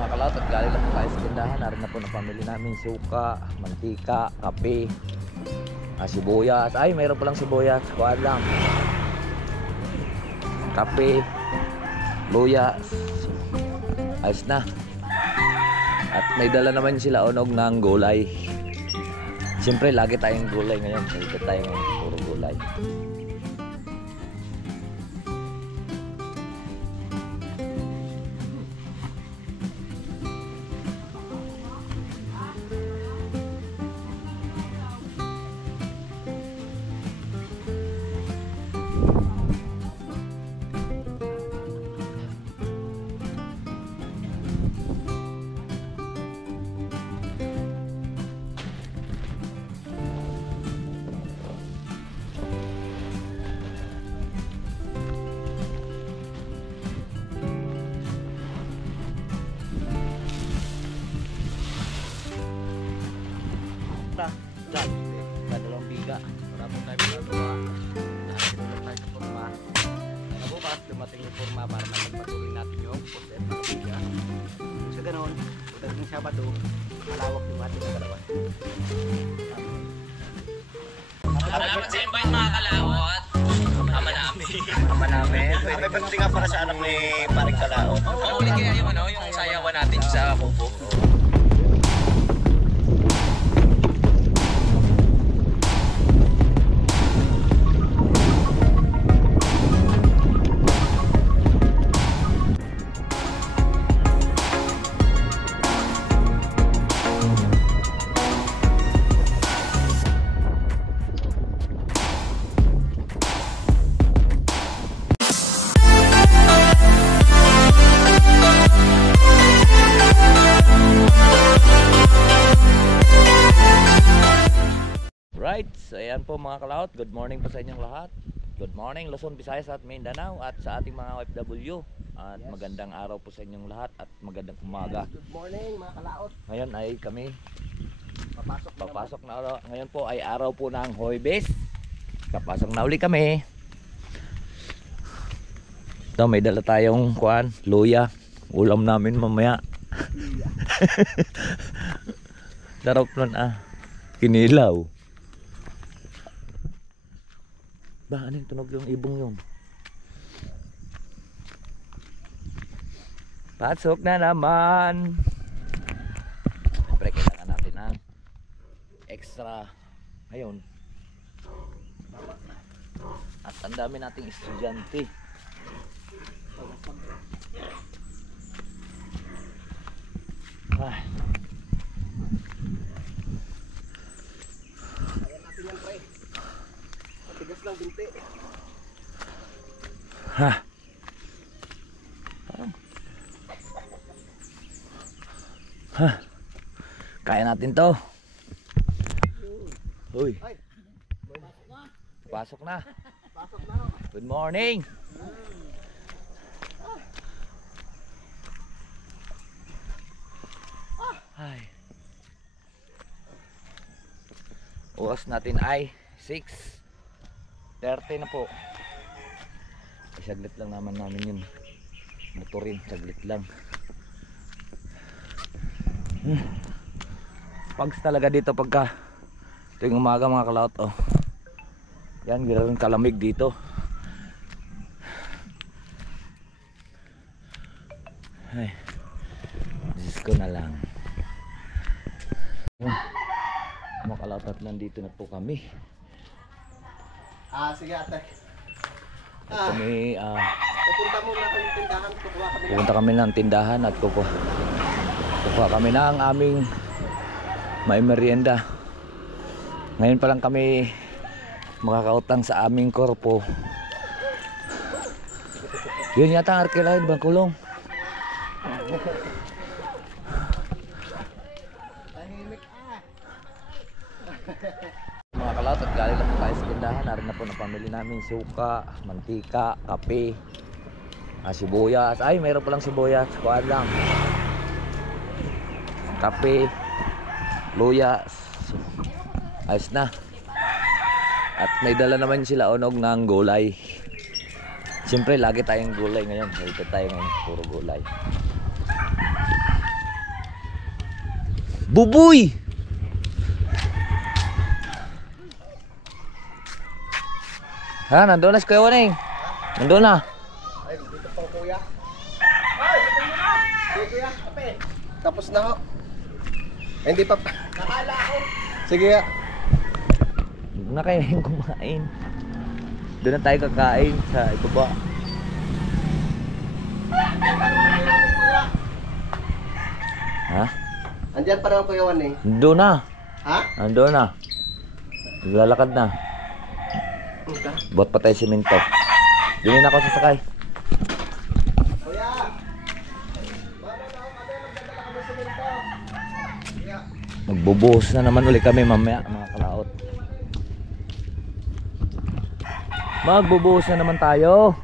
mga kalawat at galing lang po tayo sa tindahan. Narin na po ng pamilya namin suka, mantika, kape, sibuyas. Ay, mayroon po lang sibuyas, kuhaan lang. Kape, luya, ayos na. At may dala naman sila onog ng gulay. Siyempre lagi tayong gulay ngayon. Dito tayo ngayon, puro gulay. Dalawang biga. Wala po tayo magagawa. Nakakita lang tayo sa forma. Kaya bukas dumating yung forma para napagpatuloy natin yung post-et na biga. Sa ganoon, pagdating ng Sabado, malawak yung ating kalawan. Salamat sa invite mga kalawat. Ama namin. Ama namin. May birthday nga para sa anak ni Paring Kalaot. Paulit kaya yung yung sayawan natin sa kubo. Right, so ayan po mga kalawat. Good morning po sa inyong lahat. Good morning Luzon, Visayas at Mindanao at sa ating mga OFW. At magandang araw po sa inyong lahat at magandang umaga. Good morning mga kalaot. Ngayon ay kami Papasok na ulit. Ngayon po ay araw po ng Huwebes. Kapasok na uli kami. Ito may dala tayong luya. Ulam namin mamaya. Sarap nun kinilaw. Ba, ano yung tunog yung ibong yun? Pasok na naman. Siyempre kailangan natin ng extra ngayon. At ang dami nating estudyante. Ayan natin yan pre. Matigas lang binti. Kaya natin to. Uy. Pasok na. Pasok na. Good morning. Ay. Oras natin ay 6:30 na po. Saglit lang naman namin yun. Motorin, saglit lang. Pags talaga dito pagka tuwing umaga mga kalawat. Yan, ganoon kalamig dito. Ay, Diyos ko na lang. Mga kalawat at nandito na po kami. Sige ate. At kami Pupunta muna kami ng tindahan. pupunta kami ng tindahan at kukuha kami ng aming may merienda. Ngayon pa lang kami makakautang sa aming korpo. Yun yata ang Arkelahid Bangkulong. Mga kalawat at galing lang po tayo sa tindahan. Narin na po ng pamilya namin suka, mantika, kape, sibuyas. Ay, mayroon po lang sibuyas, kuhaan lang. Kape, luya, ayos na. At may dala naman sila onog ng gulay. Siyempre lagi tayong gulay ngayon. Dito tayo ngayon, puro gulay. Buboy! Ha, nandun na si Kuya Waning. Nandun na. Ay, dito pa kuya. Ay, dito mo na. Sige kuya, kape. Tapos na ho. Ay, hindi pa. Nakala ako. Sige ya. Huwag na kayo yung kumain. Doon na tayo kakain sa ibaba. Ha? Andiyan pa naman kuya Juan eh. Nandun na. Ha? Nandun na. Naglalakad na. Puta. Buhat pa tayo simento. Dinin ako sasakay. Kuya! Mano na ako kami, magdadala kami sa minto. Kuya. Magbubuhos na naman ulit kami mamaya mga kalaot. Magbubuhos na naman tayo.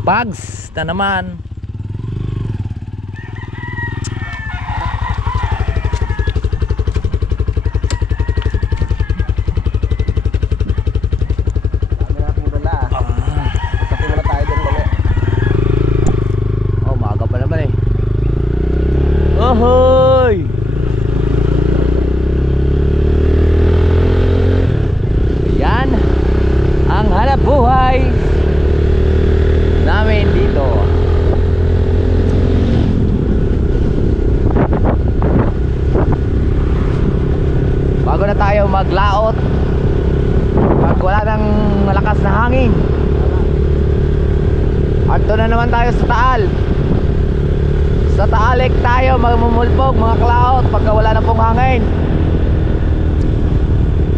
Pags na naman. Dami nating dala ah. Pagkapi muna tayo doon mali. Oh, maaga pa naman eh. Ohoy! Yan ang hanap buhay namin dito. Bago na tayo maglaot pag wala ng malakas na hangin. At doon na naman tayo sa Taal. Sa Taalik tayo magmumulpog mga klaot pagka wala na pong hangin.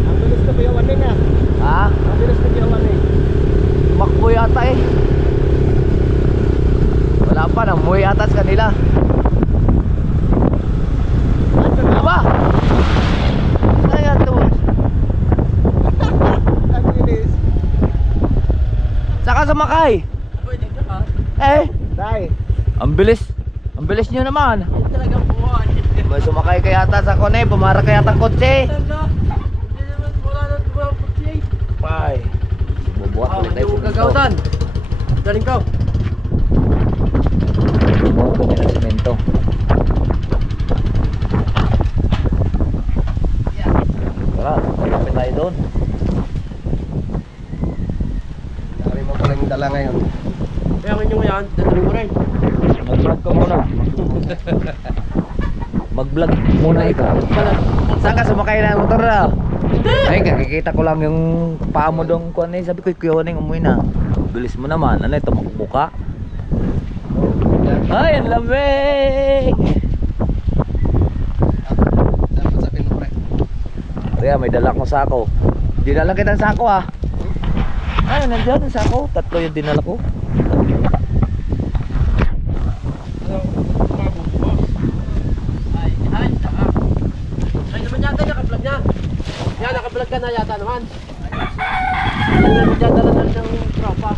Ang bilis na kuya Juan ah. Ha? Ang bilis na kuya Juan eh. Makbo yata eh. Wala pa, namuwi yata sa kanila. Aba! Kaya ito. Ang bilis. Saka sumakay. Eh, Tay. ang bilis. Ang bilis nyo naman. May sumakay ka yata sa kone, pumara ka yata kotse. Bye. Bubuhat ulit tayo sa simento. Daling ka. Bubuhat kami ng simento. Tara, kapit tayo doon. Dami mo pala yung dala ngayon. Kaya nyo yan, dadaling ko rin. Mag-vlog ka muna. Mag-vlog muna ikaw. Saan ka sumakay na motor na? Ay, kakikita ko lang yung paa mo doon. Sabi ko, Kuya Waning, umuwi na. Bilis mo naman. Ano ito, makbuka? Ay, ang lamig! Dapat sa pinupre. Kaya may dala akong sako. Dinala kita ng sako ah. Ay, nandiyan yung sako. 3 yung dinala ko. Ay naman yata, naka-vlog niya. Yan, naka-vlog ka na yata naman. Ay naman yata na ng tropa.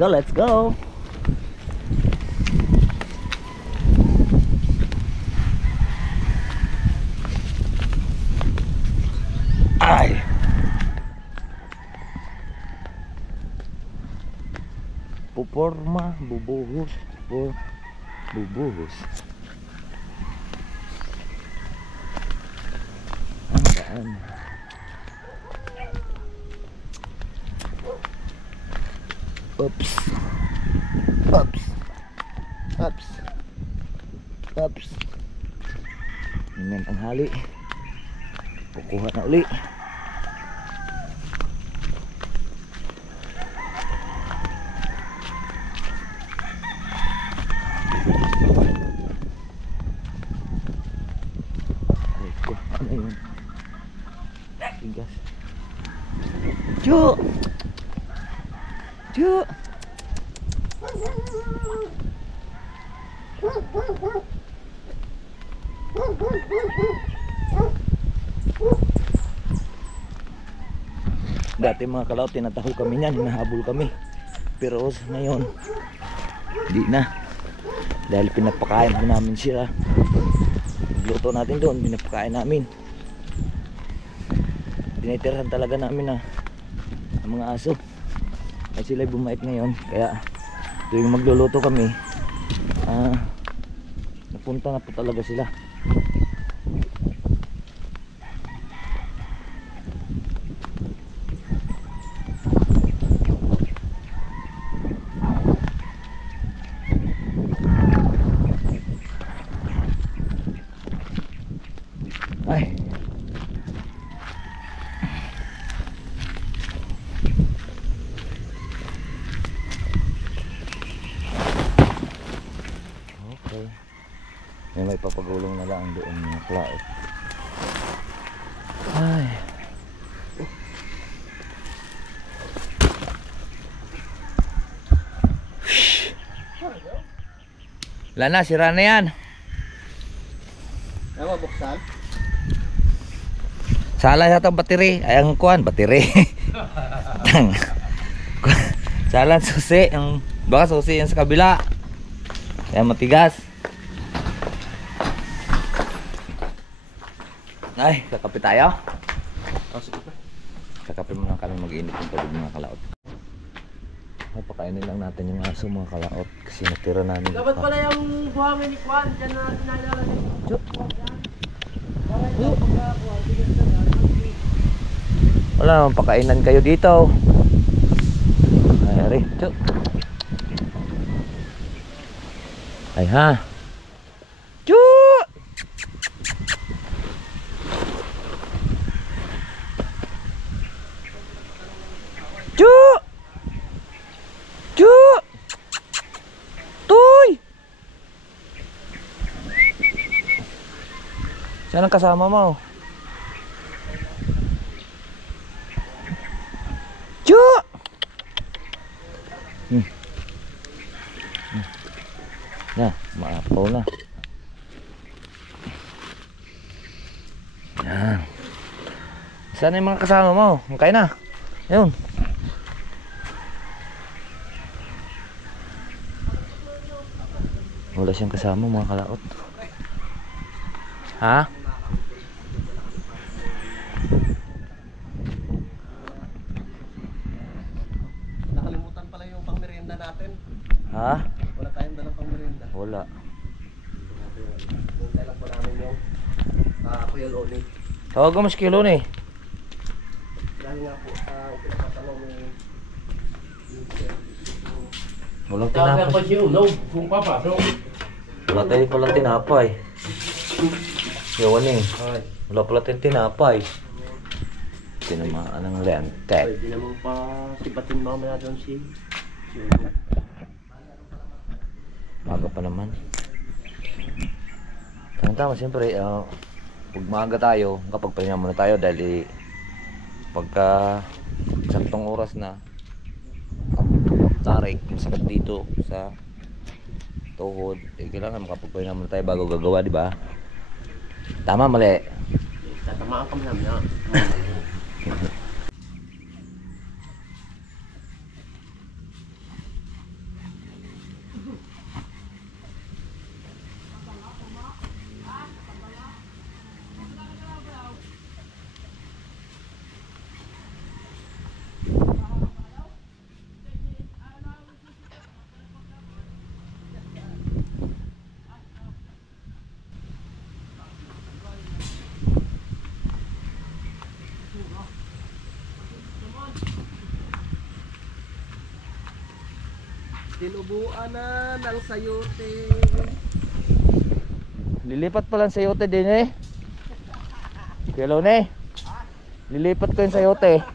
Let's go. Ay. Puporma, bubuhos, bubuhos. Saan? Oops. Oops. Oops. Oops. Ngayon ang hali. Kukuha na uli. Ay ko, ano yun? Tigas. Chu! Chu! Dati mga kalaot, tinataho kami niyan, hinahabol kami. Pero ngayon, hindi na. Dahil pinapakain po namin sila. Luto natin doon, pinapakain namin. Tinitirahan talaga namin ang mga aso. Ay sila bumait ngayon, kaya tuwing magluluto kami, napunta na po talaga sila. Ay. Okay. May papagulong na lang doon ng klao. Ay. Wala na, sira na yan. Ano buksan? Salah yata ang bateri. Ay, ang kuhan, bateri. Salah susi. Baka susi yan sa kabila. Kaya matigas. Ay, kakape tayo. Kakape muna kami, mag-init yung tubig mga kalaot. Pakainin lang natin yung aso mga kalaot. Kasi natira namin. Dapat pala yung buhangin ni Kwan. Diyan na sinalala niya. Chuk. Wala naman pakainan kayo dito. Ay, ari. Chuk. Ay ha. Chuk. Chuk. Chuk. Tuy. Saan ang kasama mo? Chuk. Na, maapaw na. Yan. Saan yung mga kasama mo? Kain na. Ayun. Wala siyang kasama mga kalaot. Ha? Nakalimutan pala yung pangmerienda natin. Ha? Wala tayong dalang pangmerienda. Wala. Hintay lang po namin yung Kuya Loni. Tawag mo si Kilo ni. Dahil nga po, pinakatanong may Walang Tawag tinapay. pa siya unaw. Kung papasok. Wala tayo palang tinapay. Yawan eh. Wala pala tayong tinapay. Tinamaan ng lentek. Pwede naman pa sipatin mamaya doon si Maga pa naman. Tama, siyempre, pag maaga tayo, kapag pahinga muna tayo dahil pagka saktong oras na, tarik, masakit dito sa tuhod, kailangan makapagpahinga muna tayo bago gagawa, di ba? Tama, mali. tatamaan kami namin ha. Dinubuan na ng sayote. Lilipat pa lang sayote din eh. Hello ne. Lilipat ko yung sayote.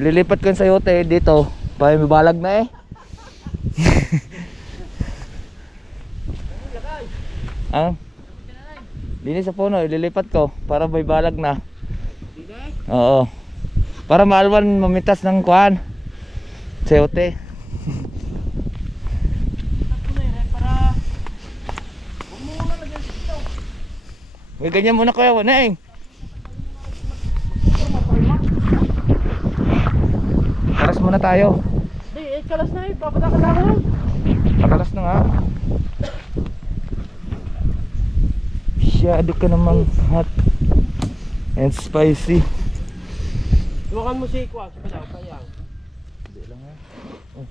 Lilipat ko yung sayote dito. Para may balag na eh. Ang linis sa puno, ililipat ko para may balag na. Oo. Para maalwan mamitas ng kuan. Sayote. May ganyan muna kuya, Waneng. Kalas muna tayo. Di, kalas na eh. Papatakan na ako. Pakalas na nga. Masyado ka namang hot and spicy. Iwakan mo si Kwa. Sa pala, kayang. Hindi lang yan. Oh.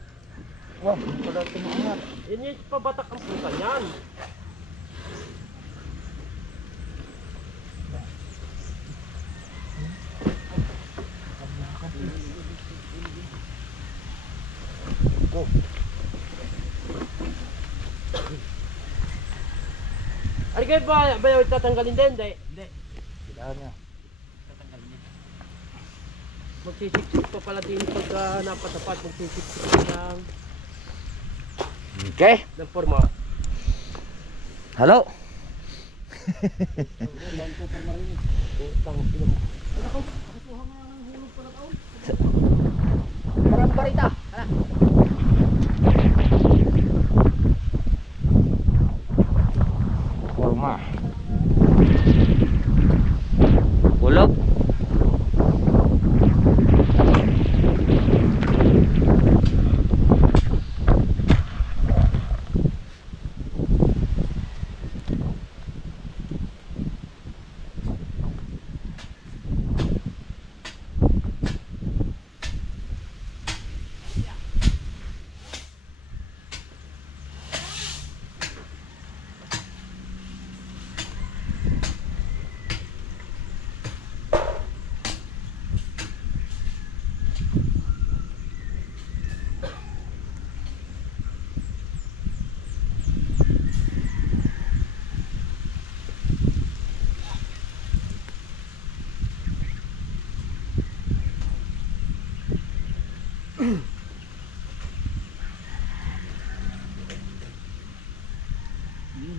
Wow, pala tumangat. Yan yung pabatak ang puta niyan. Go. Ay kayo ba yung tatanggalin din? Hindi. Kailangan niya. Magsisiksik pa pala din pagka napatapat. Magsisiksik ng Okay. forma. Hello. Parang barita. Forma. Ulog.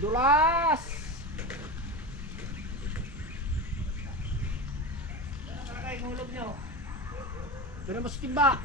Dulas! Doon na mas timba.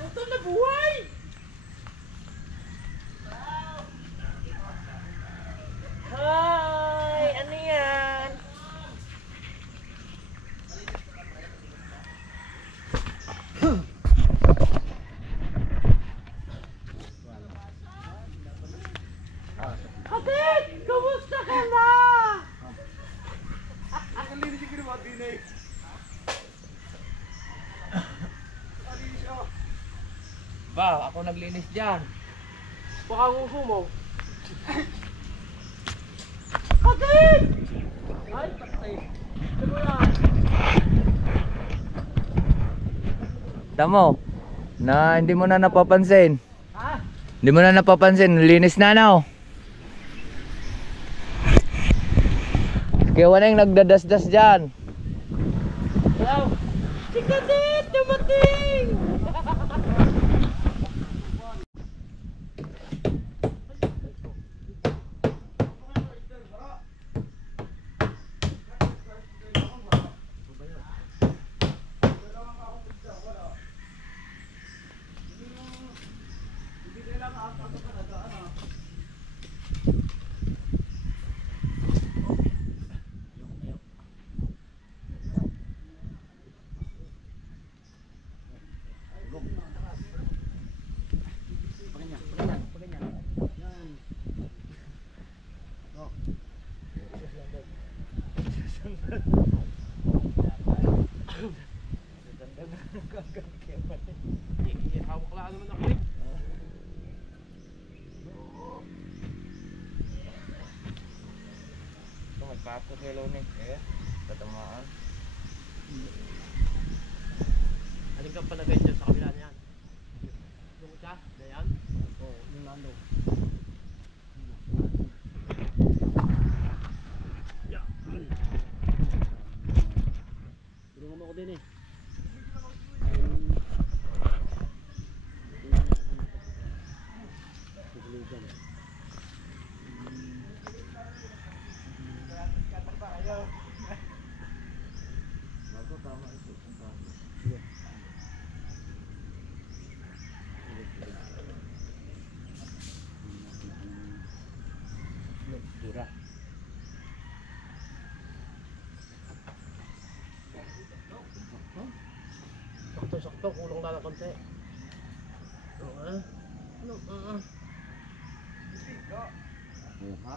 Ito na buhay! Hi! Ano yan? Kapit! Kumusta ka na? Ba, ako naglinis diyan. Baka nguso mo. Kapit! Ay, patay. Ano yan? Tamo. Na hindi mo na napapansin. Ha? Hindi mo na napapansin, linis na na oh. Kaya wala yung nagdadasdas dyan. Hello? Si Kadit! Dumating! Kapot kay Lonik. Eh, tatamaan. Aling kang palagay dyan sa kabila na yan. Yung isa, na yan? Oo, yung nando. Yeah. Tulungan mo ako din eh. Dura. Sakto-sakto, kulong lang ng konti. Ha?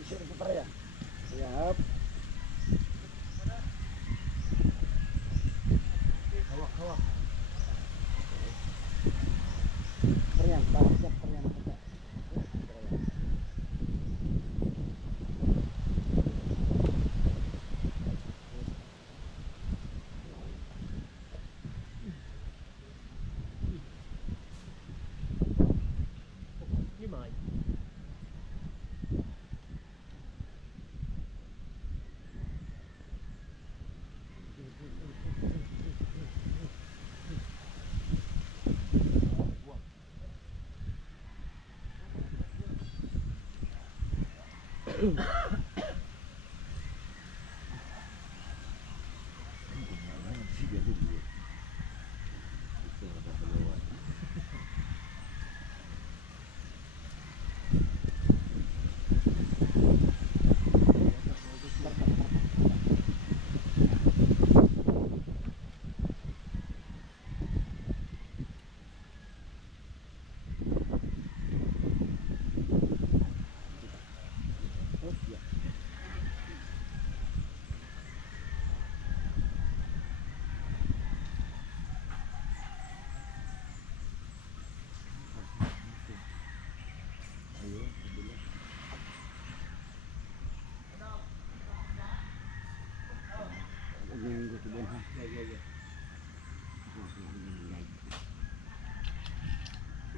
Isip ko para yan. Yap. Hawak, hawak. Para yan, para yan, para yan. Limay.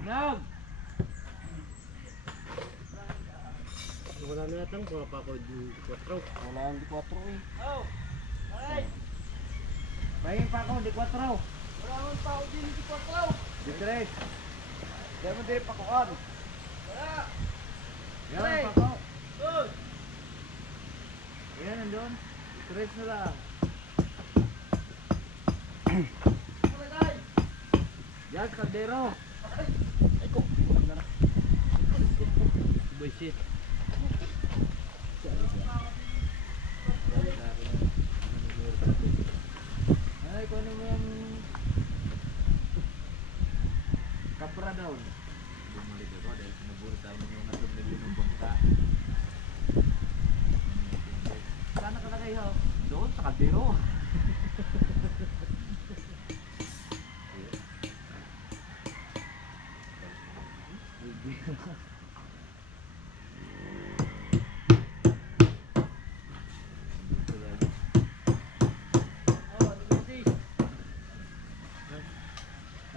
Nag! Wala na yatang pa ako yung 4. Wala ang di 4 eh. Oh! Alright! Bayin pa ako, di 4. Wala naman pa ako din yung 4. Di 3. Di mo diri pa kuhan. Wala! Yan pa ako. Good! Yan nandun. Di 3 na lang. Yan, kaldero. Bullshit. Ay, kung ano mo yung kapra daw. Bumalik ako dahil sinaburo tayo ng mga tumili ng bangka. Saan nakalagay ho? Doon sa kaldero.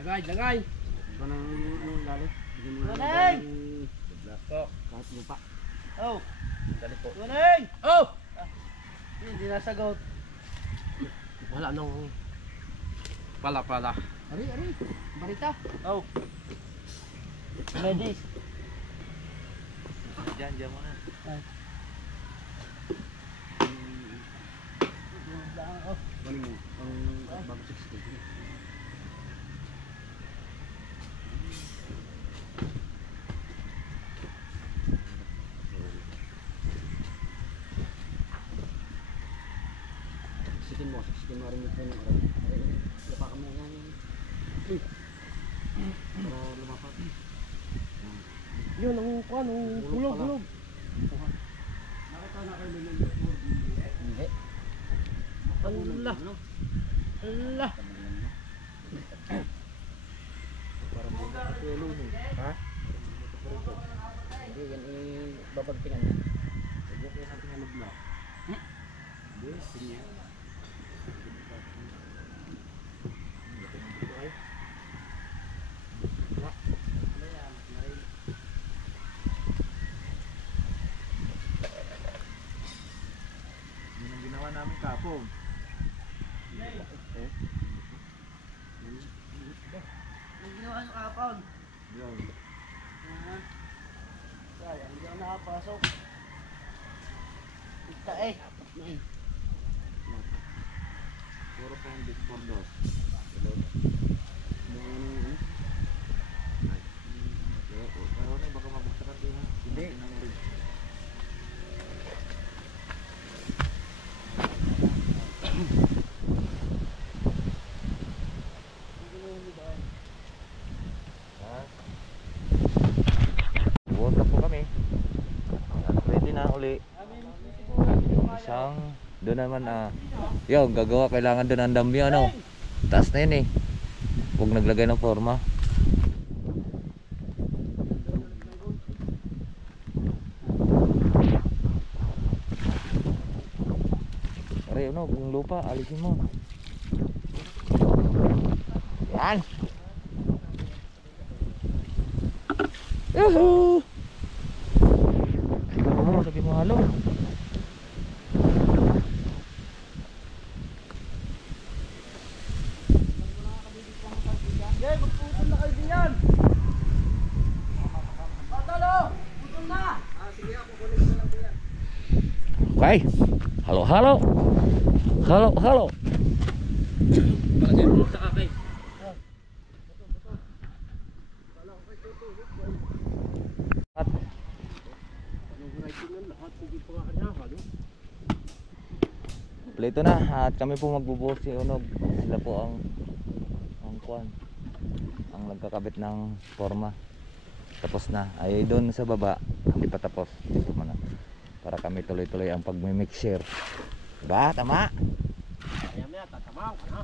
Lagay, lagay! Ito nang lalo. Tunay! Kahit lupa. Oh! Dali po. Tunay! Oh! Hindi nasagot. Wala nung... Pala. Ari. Barita. Oh! Ladies! Diyan muna. Ano mo? Ang bago 60. Sikin mo rin ito ng oras. Lapa kami yan. Para lumapat. Yun, ang kuwan, ang hulog. Nakita na kayo ng hindi. Allah! Allah! Para mo tulong mo. Ha? pagtingan niya. Huwag kaya natin ang lubla. Hindi, sige. Yun ang ginawa namin kapong. Ang ginawa niyo kapag. Yun. Ay, hindi ako nakapasok. Ita eh. Puro pa yung big bordos. Ayaw na, baka mabuksakan din ha. Hindi. Buwag na po kami. At ready na uli. Isang doon naman yung gagawa kailangan doon ang dami ano. Taas na yun eh. Huwag naglagay ng forma. Pare ano, yung lupa alisin mo. Yan. Yuhu! Oh, lagi mo halo. Okay, magputol na kayo diyan. Patalo! Putol na! Sige, ako kunin ko lang yan. Okay. Halo, halo. Halo, halo. Pala sa'yo, sa kakay. At plito na at kami po magbubuhos si Unog. Sila po ang kuan ang nagkakabit ng forma. Tapos na. Ay doon sa baba, hindi pa tapos. Dito muna. Para kami tuloy-tuloy ang pagmi-mixer. Diba? Tama? Ayan na, tatamaw ka na.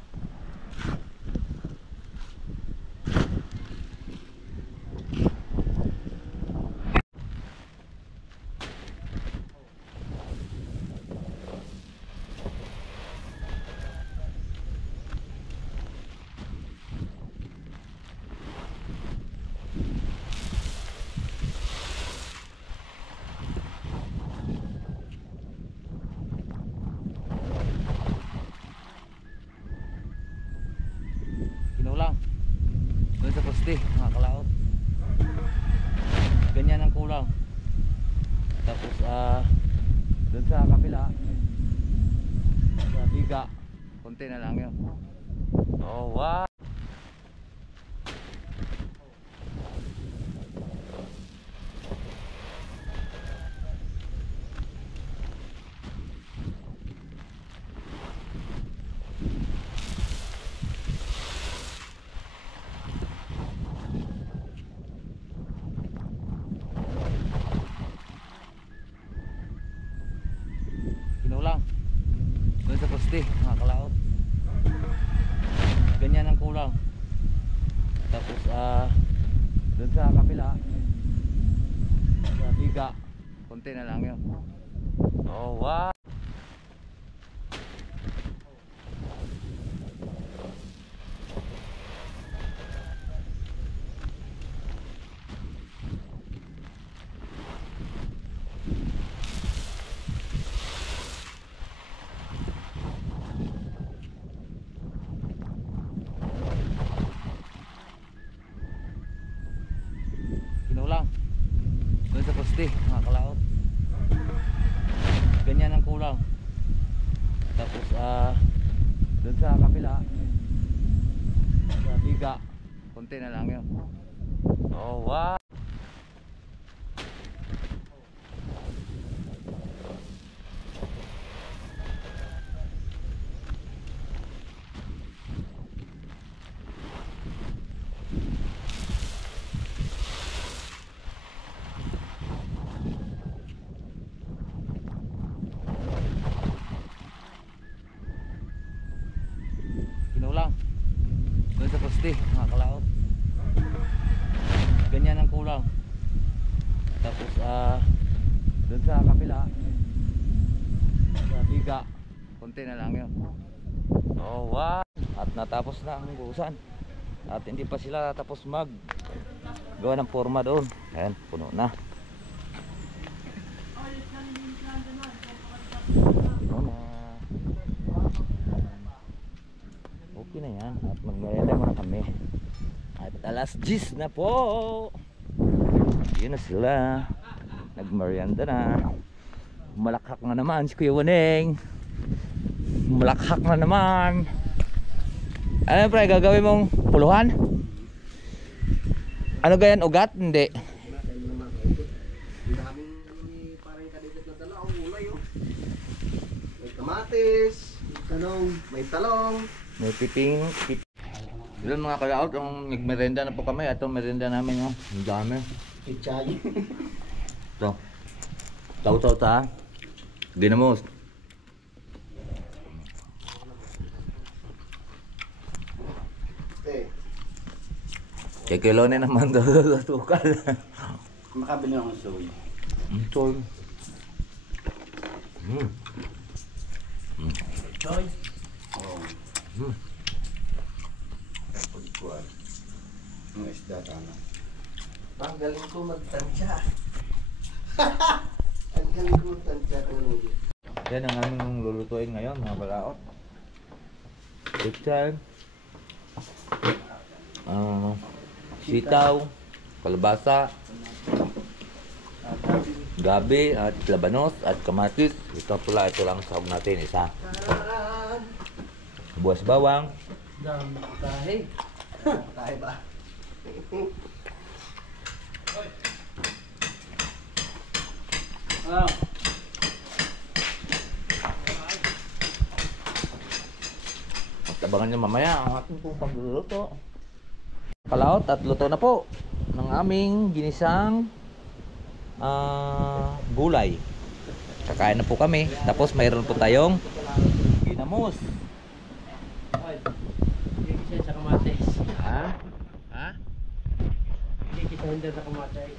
Kinulang. Doon sa poste, mga kalaot. Ganyan ang kulang. Tapos doon sa kabila sa biga, konti na lang yun. Oh wow. Kinulang. Doon sa poste, mga kalaot. Ganyan ang kulang. Tapos doon sa kabila sa biga, konti na lang yun. Oh wow. Kinulang. Doon sa poste, mga kalaot. Ganyan ang kulang. Tapos doon sa kabila sa biga, konti na lang yun. Oh wow. Kinulang. Doon sa poste, mga kalaot. Ganyan ang kulang. Tapos Doon sa kabila. Sa biga. Kunti na lang yun. Oh, wow. At natapos na ang gusan. At hindi pa sila tapos mag gawa ng forma doon. Ayan, puno na. Puno na. Okay na yan. At magmerenda muna kami. At alas 10 na po. Yun na sila. Nagmerienda na. Malakhak na naman si Kuya Waneng. Malakhak na naman. Ano pre, gagawin mong puluhan? Ano ganyan, ugat? Hindi. Ang daming parang kadikit na dala. Ang ulay oh. May kamatis, may talong. May piping. Yun mga kalaot, ang nagmerenda na po kami. Ito merenda namin yung ang dami. Pichay. Ito. Taw-taw ta. Ginamos. Kikilo na naman daw sa tukal. Makabili ng soy. Soy. Choy. Pagkuhan. Ang isda tama. Ang galing ko magtansya. Ang galing ko magtansya. Yan ang aming lulutuin ngayon mga kalaot. Pichay. Sitaw, kalabasa, gabi at labanos at kamatis. Ito pula, ito lang sahog natin isa. Buwas bawang. Dam tahe. Tayo ba? Ah. At abangan nyo mamaya ang ating pong pagluluto. Kalaot at luto na po ng aming ginisang gulay. Kakain na po kami. Tapos mayroon po tayong ginamos. Ay. Hindi kita sa kamatis. Ha? Ha? Hindi kita hindi sa kamatis.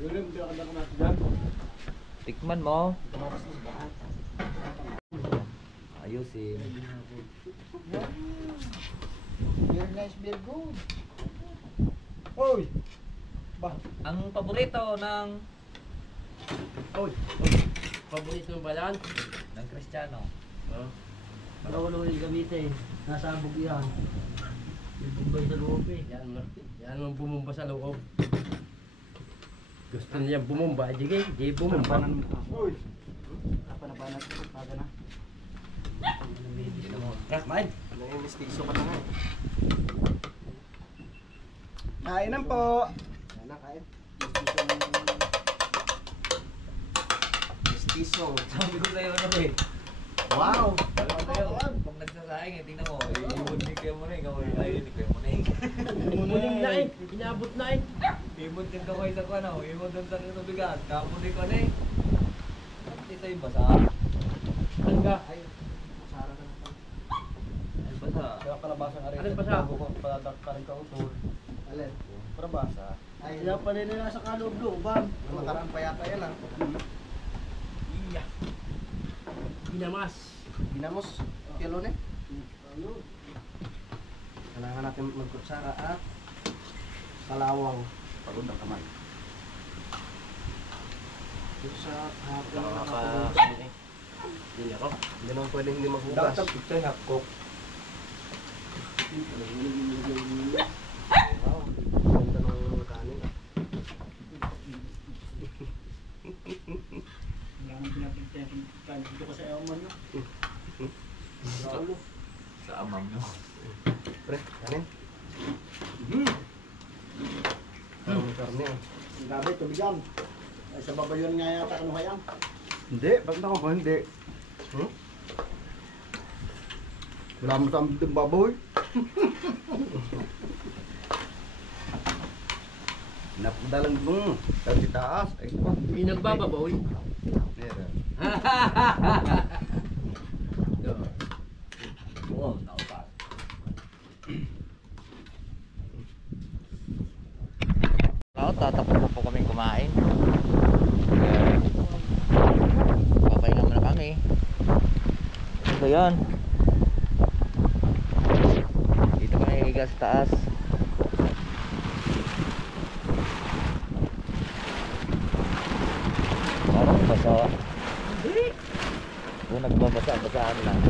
Gulim ka na kamatis dyan. Tikman mo. Ayusin. Very nice, very good. Hoy! Ang paborito ng Oy. Paborito mo ba yan? Kristiyano. Ano yung gamitin? Nasa abog yan. May bumbay sa loob eh. Yan ang bumumba sa loob. Gusto niya bumumba. Di bumumba. Hoy! Kumain. Nai-mistiso ka na nga. Kainan po! Kain na, kain. Mistiso. Sabi ko sa'yo ano eh. Wow! Sabi ko sa'yo, pag nagsasaing eh, tingnan mo. Iwan ni kayo mo na eh. Ayun ni kayo mo na eh. Muling na eh. Inabot na eh. Iwan din ka kayo sa kano. Iwan din sa bigat. Kapon din ko na eh. Ito yung basa. Hangga. Ay, sara na naman. Ay, basa. Kaya kalabasa nga rin. Alin basa? Palatak ka rin ka utol. Alin? Parabasa. Ay, Sila pa rin nila sa kaloob-looban. nakaraan pa yata yan ah. Iya. Ginamas. Ginamos. Kilo na eh. Kailangan natin magkutsara at kalawang. Pagod ang kamay. Ito sa hapon na Nakaka- Hindi ako. Hindi naman pwedeng hindi maghugas. Ito yung hakok. Wow, ganda ng kanin ah. Sa amam nyo. Pre, kanin. Ang karne ah. Grabe, tubigan. Ay, sa babayon nga yata ano hayang. Hindi, bakit ako ba hindi? Hmm? Wala mo sa aming baboy. Napadalang mo. Sa taas. Ay, ito. Hindi nagbababoy. Meron. Oo, naupas. Tatapos na po kami kumain. yan. Dito ka nahihiga sa taas. Parang basa. Hindi. Kung nagbabasa-basaan lang.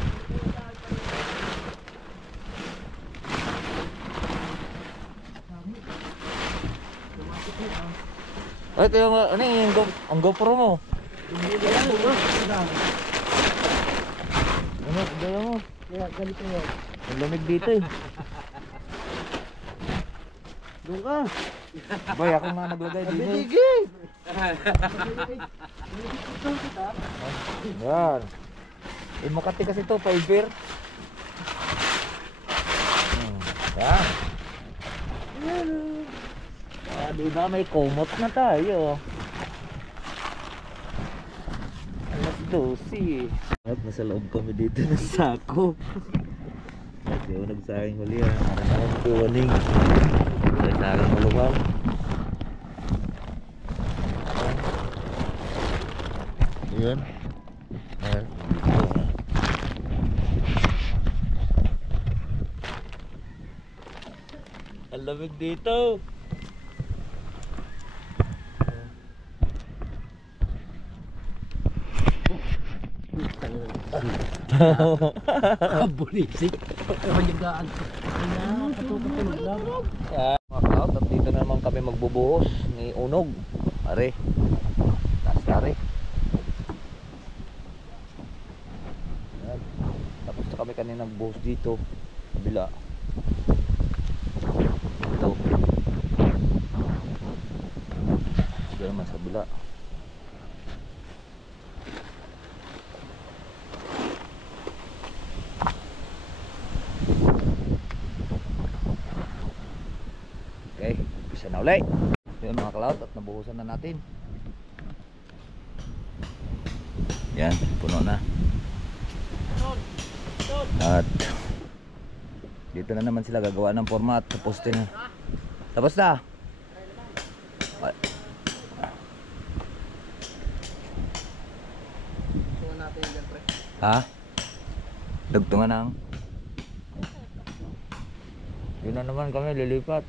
Ay, kaya nga, ano yung ang GoPro mo? Ano, dala mo? Ganito yan. Ang lamig dito eh. Doon ka. Boy, ako nga naglagay dito. Bibigi. Yan. Eh, Makati kasi to, fiber. Yan. Ah, diba may kumot na tayo. Alas 12. At nasa loob kami dito ng sako. Kasi ako nagsahing huli ha. Ano naman tuwaning. Nagsahing maluwal. Ayan. Ayan. Ang lamig dito. Kabulisik. Panyagaan. Ayan, patulog lang. Mga cloud, at dito na naman kami magbubuhos ni Unog. Are. Taas na are. Ayan. Tapos na kami kanina nagbuhos dito. Kabila. Ito. Ito naman sa kabila. Okay, bisa na ulit. Yun mga cloud, at nabuhusan na natin. Yan, puno na. At dito na naman sila gagawa ng format sa poste na. Tapos na. Ha? Dugtungan ang. Yun na naman kami lilipat.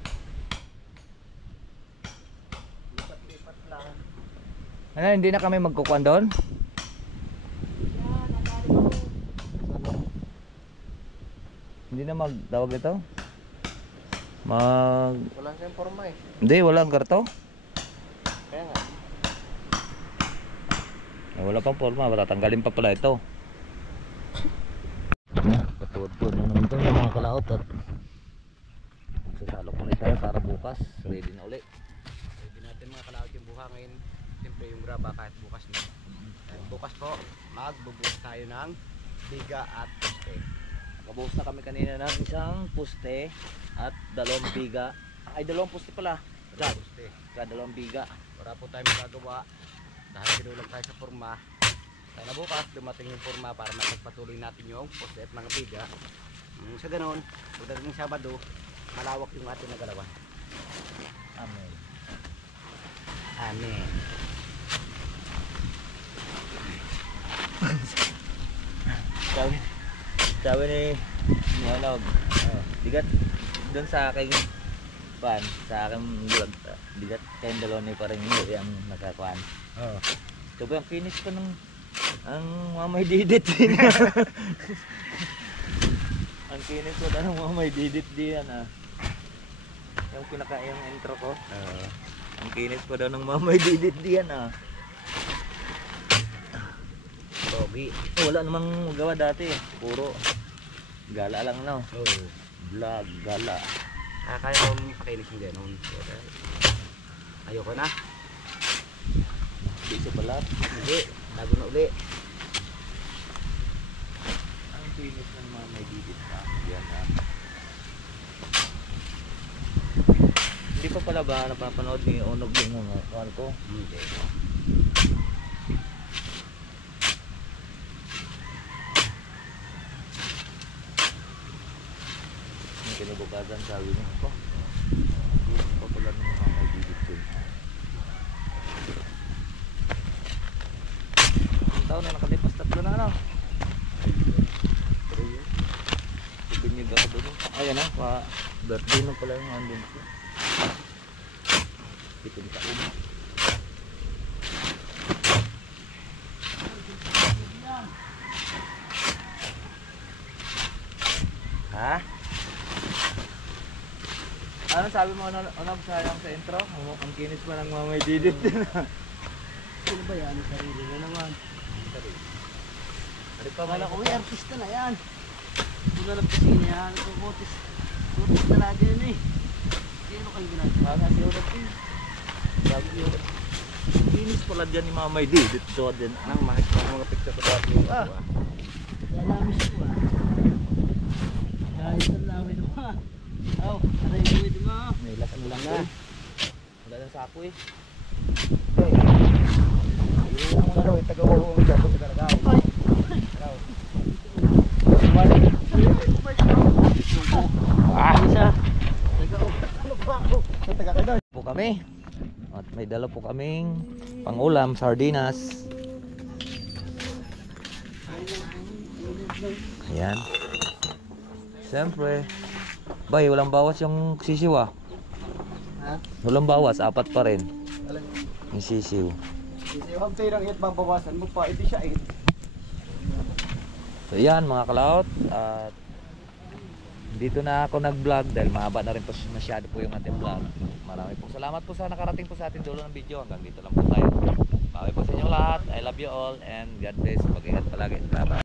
Ano, hindi na kami magkukuhan doon? Hindi na magtawag ito? Wala siyang forma eh. Hindi, walang karto? Kaya nga. Wala pang forma, tatanggalin pa pala ito. Patuod-tuod na naman ito mga kalaot at magsasalok ulit tayo para bukas. Ready na ulit. Pwede natin mga kalaot yung buha ngayon. Siyempre yung graba kahit bukas na. Bukas po, magbubuhos tayo ng biga at poste. Nakabuhos na kami kanina ng isang poste at 2 biga. Ay, 2 poste pala. Poste. 2 biga. Wala po tayo magagawa dahil kinulang tayo sa forma. Sana bukas dumating yung forma para mapagpatuloy natin yung poste at mga biga. Sa ganon, pagdating ng Sabado, malawak yung ating nagalawan. Amen. Amen. Sabi ni ano, bigat doon sa aking pan, sa aking vlog, bigat kayong dalawa ni parang hindi ang nakakuan. Oo. Sabi ang kinis ko ng ang mamay didit din. Ang kinis ko ng mamay didit din yung yung intro ko. Ang kinis ko daw ng mamay didit din Pogi. Wala namang magawa dati. Puro gala lang no. Oo. Vlog, gala. Kaya mo pakinis yung ganon. Ayoko na. Hindi sa balat. Hindi. Bago na uli. Ang kinis ng mamay didit yan Hindi pa pala ba napapanood ni Onog yung mga kuwan ko? Hindi. Kinabukasan sabi niya ko hindi pa pala ng mga didit ko. Ang taon na nakalipas 3 na Ayan na, birthday na pala yung andun ko. Dito sa una. Ha? Ano sabi mo, ano sayang sa intro? Ang kinis pa ng mamay didit din. Ano ba yan? Sarili na naman. Ano pa Kala ko may artista na yan. Kung alam kasi niya, nagkukutis. Kutis talaga yan eh. Sino kayo ginagawa? Nga si Ulot eh. Sabi si Ulot. Kinis pala dyan ni mamay didit. So din. Nang makikita ko mga picture ko dati. Kaya lamis ko ah. Kahit ang lamis mo ah. Aw, aray ko ito mo. May lasan lang na. Wala na sako eh. Taga-uong dyan sa Garagaw. Isa. Po kami. At may dala po kaming pangulam, sardinas. Ayan. Siyempre. Bay, walang bawas yung sisiw ah. Ha? Walang bawas, 4 pa rin. Yung sisiw. Kasi yung tirang hit babawasan mo pa, ito siya 8. So yan mga kalaot. At dito na ako nag-vlog dahil mahaba na rin po masyado po yung ating vlog. Marami po salamat po sa nakarating po sa ating dulo ng video. Hanggang dito lang po tayo. Bye po sa inyong lahat. I love you all and God bless. Mag-ingat palagi. Bye-bye.